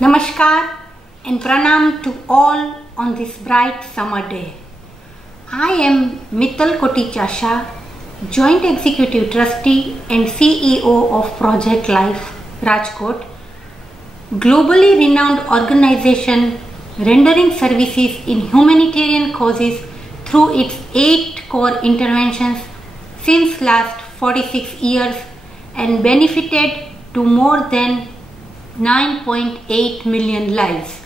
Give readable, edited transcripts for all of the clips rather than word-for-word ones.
Namaskar and pranam to all on this bright summer day. I am Mittal Koti Chasha, Joint Executive Trustee and CEO of Project Life, Rajkot, globally renowned organization rendering services in humanitarian causes through its 8 core interventions since last 46 years and benefited to more than 9.8 million lives.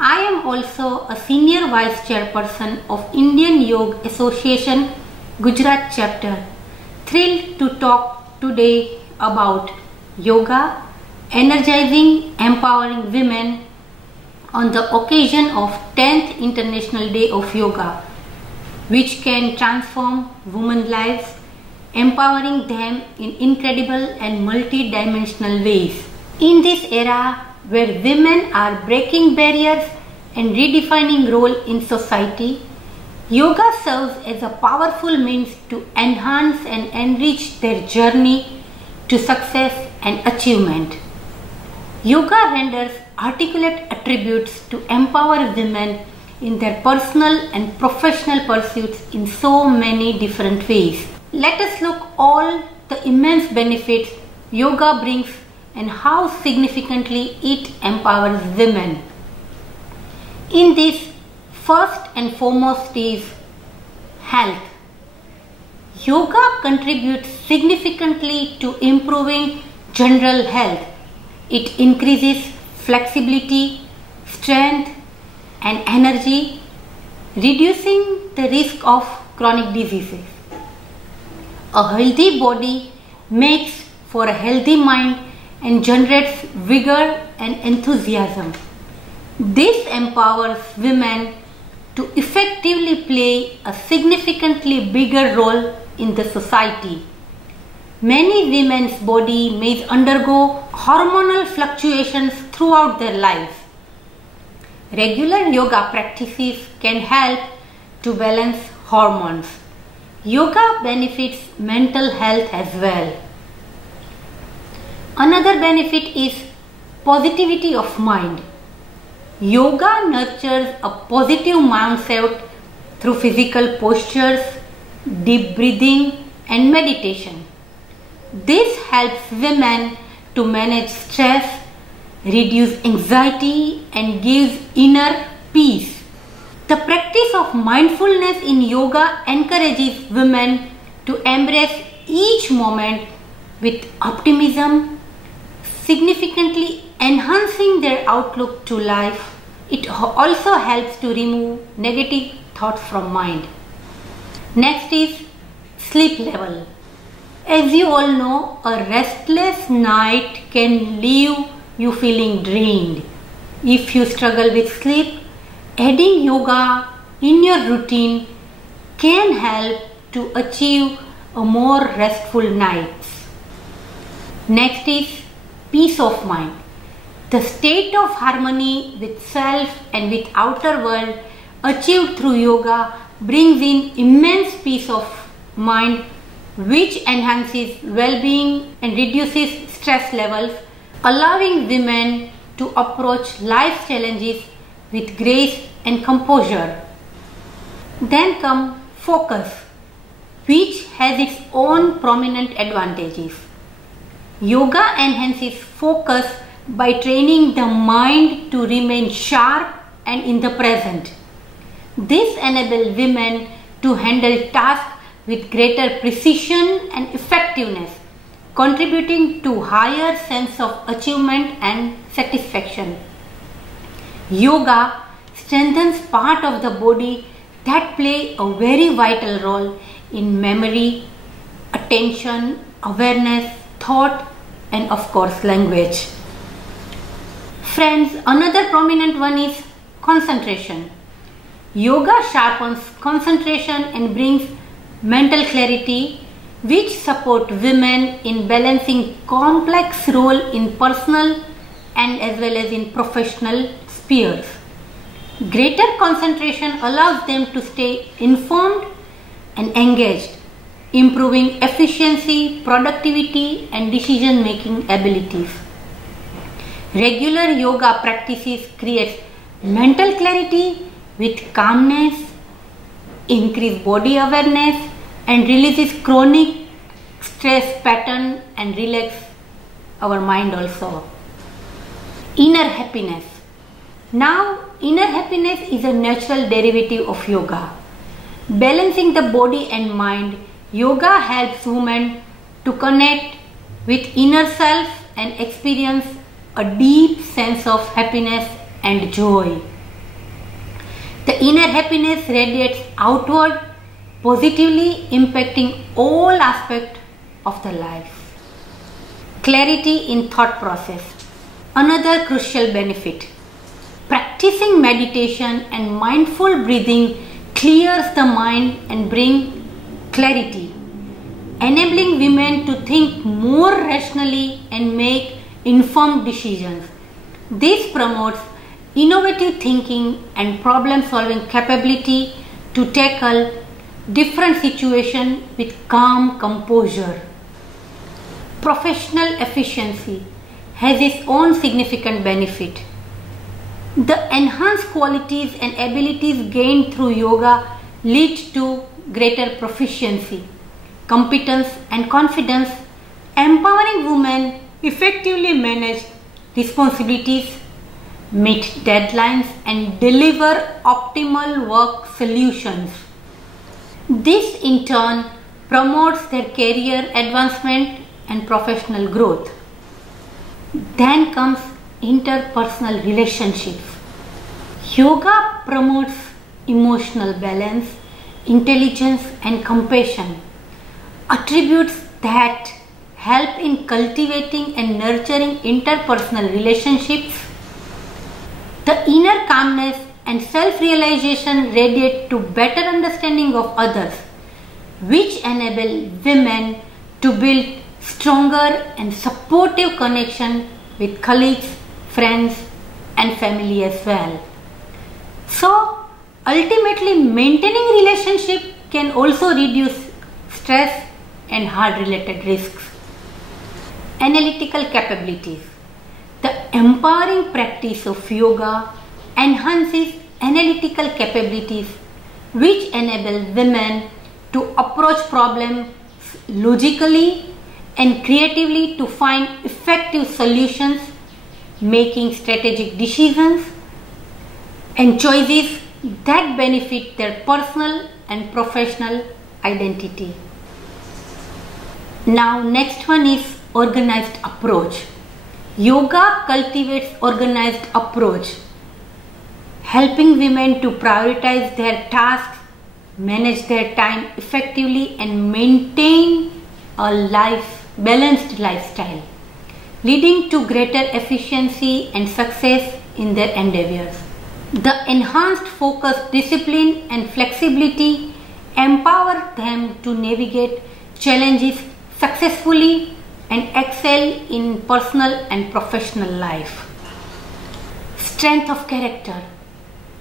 I am also a Senior Vice Chairperson of Indian Yoga Association Gujarat Chapter. Thrilled to talk today about yoga, energizing, empowering women on the occasion of 10th International Day of Yoga, which can transform women's lives, empowering them in incredible and multi-dimensional ways. In this era where women are breaking barriers and redefining role in society, yoga serves as a powerful means to enhance and enrich their journey to success and achievement. Yoga renders articulate attributes to empower women in their personal and professional pursuits in so many different ways. Let us look all the immense benefits yoga brings and how significantly it empowers women. In this, first and foremost is health. Yoga contributes significantly to improving general health. It increases flexibility, strength and energy, reducing the risk of chronic diseases. A healthy body makes for a healthy mind and generates vigor and enthusiasm. This empowers women to effectively play a significantly bigger role in the society. Many women's body may undergo hormonal fluctuations throughout their lives. Regular yoga practices can help to balance hormones. Yoga benefits mental health as well. Another benefit is positivity of mind. Yoga nurtures a positive mindset through physical postures, deep breathing and meditation. This helps women to manage stress, reduce anxiety and gives inner peace. The practice of mindfulness in yoga encourages women to embrace each moment with optimism, significantly enhancing their outlook to life. It also helps to remove negative thoughts from mind. Next is sleep level. As you all know, a restless night can leave you feeling drained. If you struggle with sleep, adding yoga in your routine can help to achieve a more restful nights. Next is peace of mind. The state of harmony with self and with outer world achieved through yoga brings in immense peace of mind, which enhances well-being and reduces stress levels, allowing women to approach life's challenges with grace and composure. Then come focus, which has its own prominent advantages. Yoga enhances focus by training the mind to remain sharp and in the present. This enables women to handle tasks with greater precision and effectiveness, contributing to higher sense of achievement and satisfaction. Yoga strengthens part of the body that play a very vital role in memory, attention, awareness, thought and of course language. Friends, another prominent one is concentration. Yoga sharpens concentration and brings mental clarity, which support women in balancing complex role in personal and as well as in professional spheres. Greater concentration allows them to stay informed and engaged, improving efficiency, productivity and decision-making abilities. Regular yoga practices creates mental clarity with calmness, increase body awareness, and releases chronic stress pattern and relax our mind also. Inner happiness. Now, inner happiness is a natural derivative of yoga. Balancing the body and mind, yoga helps women to connect with inner self and experience a deep sense of happiness and joy. The inner happiness radiates outward, positively impacting all aspects of the life. Clarity in thought process. Another crucial benefit. Practicing meditation and mindful breathing clears the mind and brings clarity, enabling women to think more rationally and make informed decisions. This promotes innovative thinking and problem-solving capability to tackle different situations with calm composure. Professional efficiency has its own significant benefit. The enhanced qualities and abilities gained through yoga lead to greater proficiency, competence and confidence, empowering women effectively manage responsibilities, meet deadlines, and deliver optimal work solutions. This in turn promotes their career advancement and professional growth. Then comes interpersonal relationships. Yoga promotes emotional balance, intelligence, and compassion, attributes that help in cultivating and nurturing interpersonal relationships. The inner calmness and self-realization radiate to better understanding of others, which enable women to build stronger and supportive connection with colleagues, friends, and family as well. So, ultimately maintaining relationship can also reduce stress and heart-related risks. Analytical capabilities. The empowering practice of yoga enhances analytical capabilities which enable women to approach problems logically and creatively to find effective solutions, making strategic decisions and choices that benefit their personal and professional identity. Now, next one is organized approach. Yoga cultivates organized approach, helping women to prioritize their tasks, manage their time effectively, and maintain a balanced lifestyle, leading to greater efficiency and success in their endeavors. The enhanced focus, discipline, and flexibility empower them to navigate challenges successfully and excel in personal and professional life. Strength of character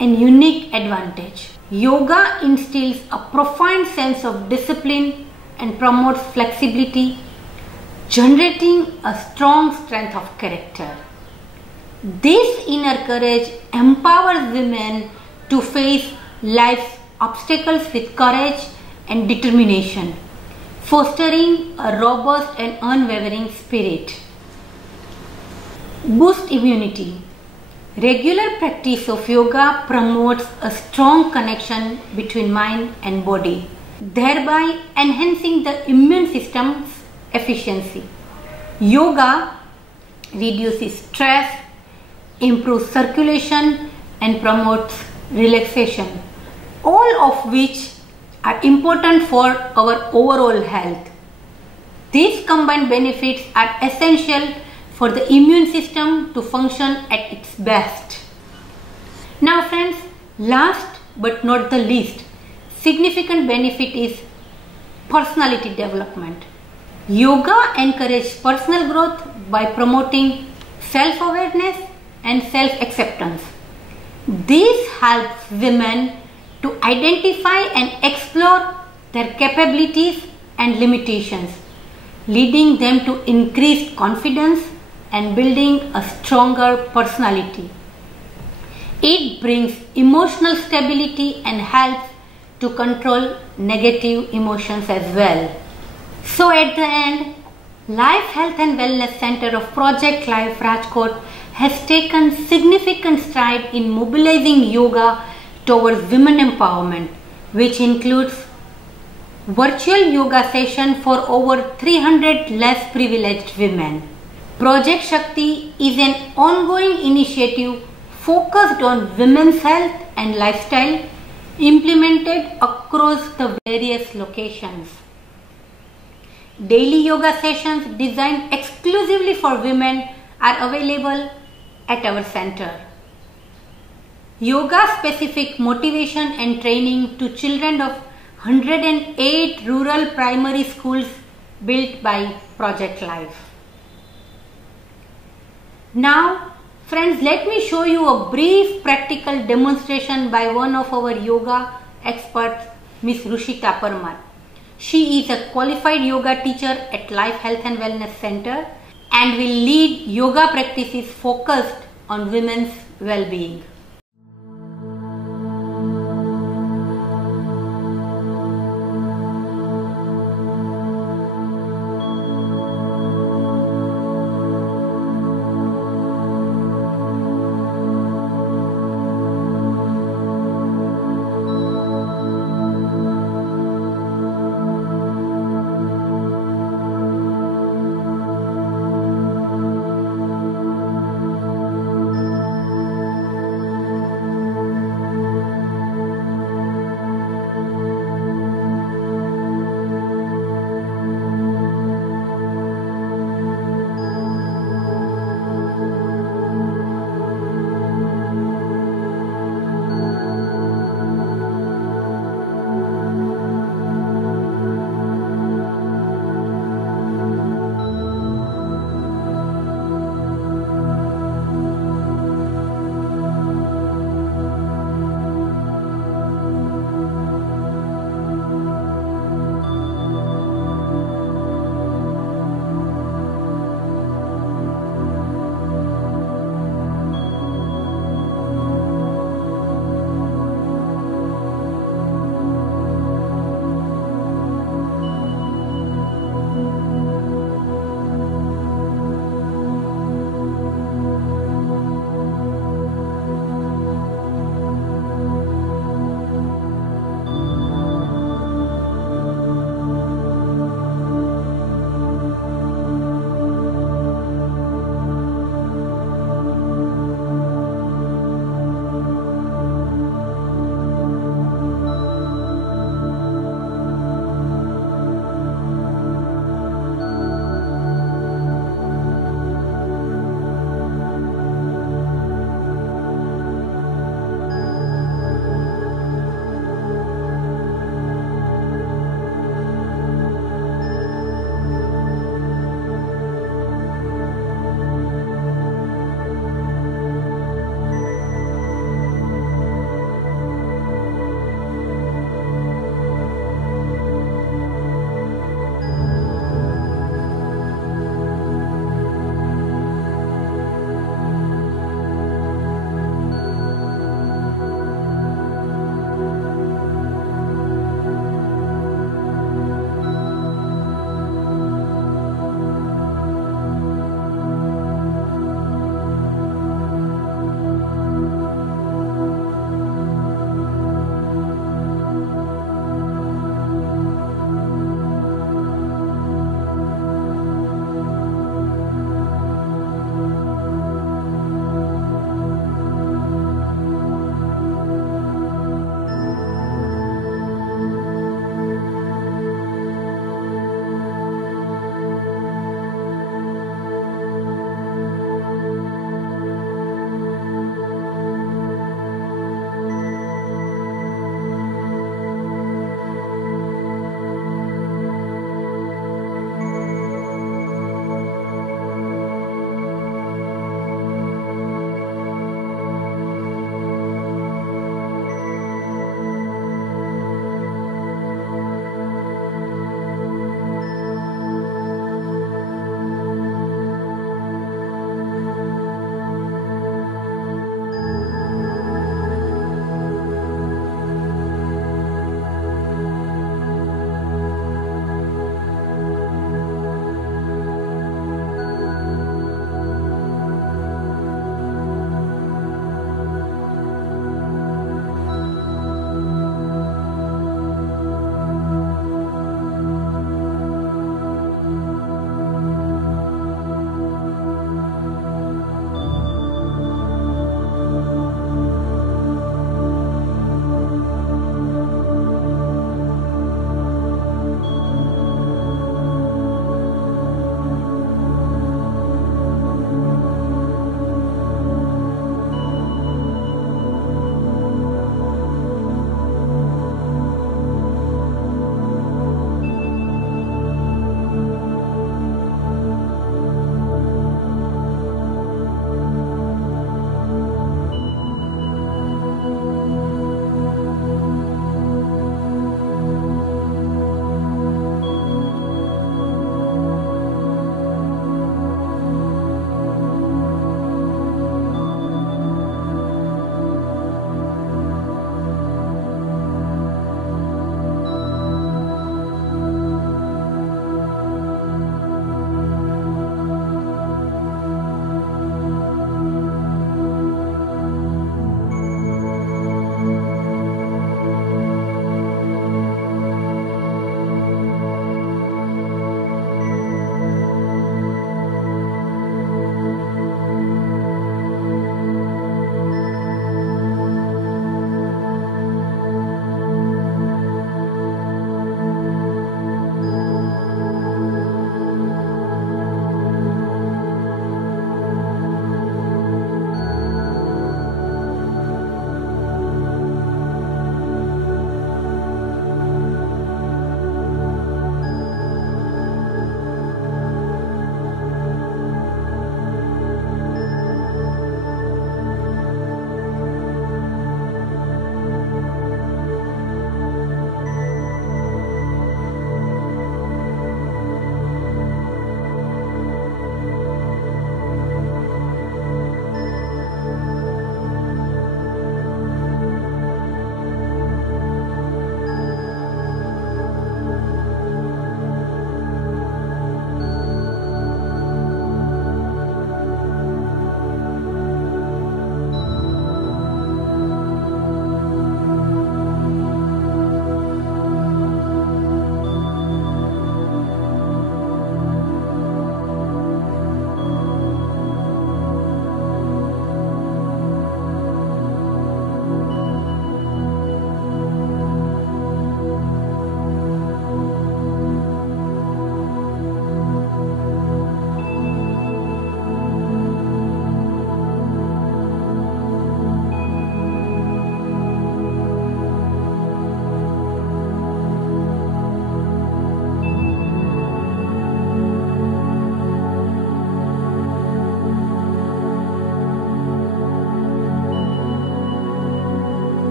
and unique advantage. Yoga instills a profound sense of discipline and promotes flexibility, generating a strong strength of character. This inner courage empowers women to face life's obstacles with courage and determination, fostering a robust and unwavering spirit. Boost immunity. Regular practice of yoga promotes a strong connection between mind and body, thereby enhancing the immune system's efficiency. Yoga reduces stress, improves circulation, and promotes relaxation, all of which are important for our overall health. These combined benefits are essential for the immune system to function at its best. Now friends, last but not the least, significant benefit is personality development. Yoga encourages personal growth by promoting self-awareness and self-acceptance. This helps women to identify and explore their capabilities and limitations, leading them to increased confidence, and building a stronger personality. It brings emotional stability and helps to control negative emotions as well. So at the end, Life Health and Wellness Center of Project Life Rajkot has taken significant stride in mobilizing yoga towards women empowerment, which includes virtual yoga session for over 300 less privileged women. Project Shakti is an ongoing initiative focused on women's health and lifestyle implemented across the various locations. Daily yoga sessions designed exclusively for women are available at our center. Yoga specific motivation and training to children of 108 rural primary schools built by Project Life. Now, friends, let me show you a brief practical demonstration by one of our yoga experts, Ms. Rushita Parmar. She is a qualified yoga teacher at Life Health and Wellness Center and will lead yoga practices focused on women's well-being.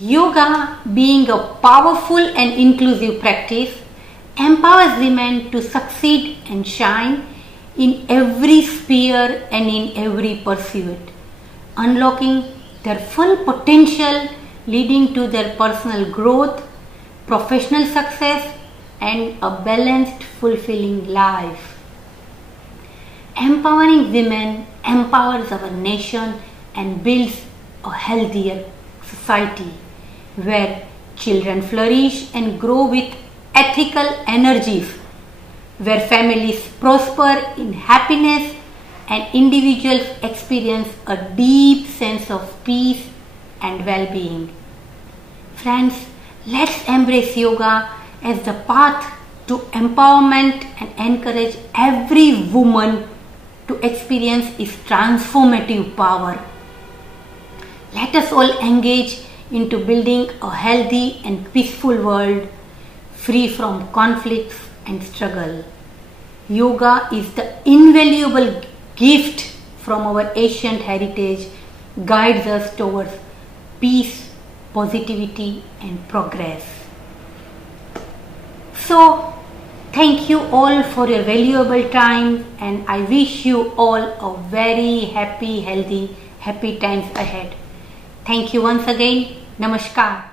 Yoga, being a powerful and inclusive practice, empowers women to succeed and shine in every sphere and in every pursuit, unlocking their full potential, leading to their personal growth, professional success, and a balanced, fulfilling life. Empowering women empowers our nation and builds a healthier society where children flourish and grow with ethical energies, where families prosper in happiness and individuals experience a deep sense of peace and well-being. Friends, let's embrace yoga as the path to empowerment and encourage every woman to experience its transformative power. Let us all engage into building a healthy and peaceful world free from conflicts and struggle. Yoga is the invaluable gift from our ancient heritage, guides us towards peace, positivity, and progress. So, thank you all for your valuable time, and I wish you all a very happy, healthy, happy times ahead. Thank you once again. Namaskar.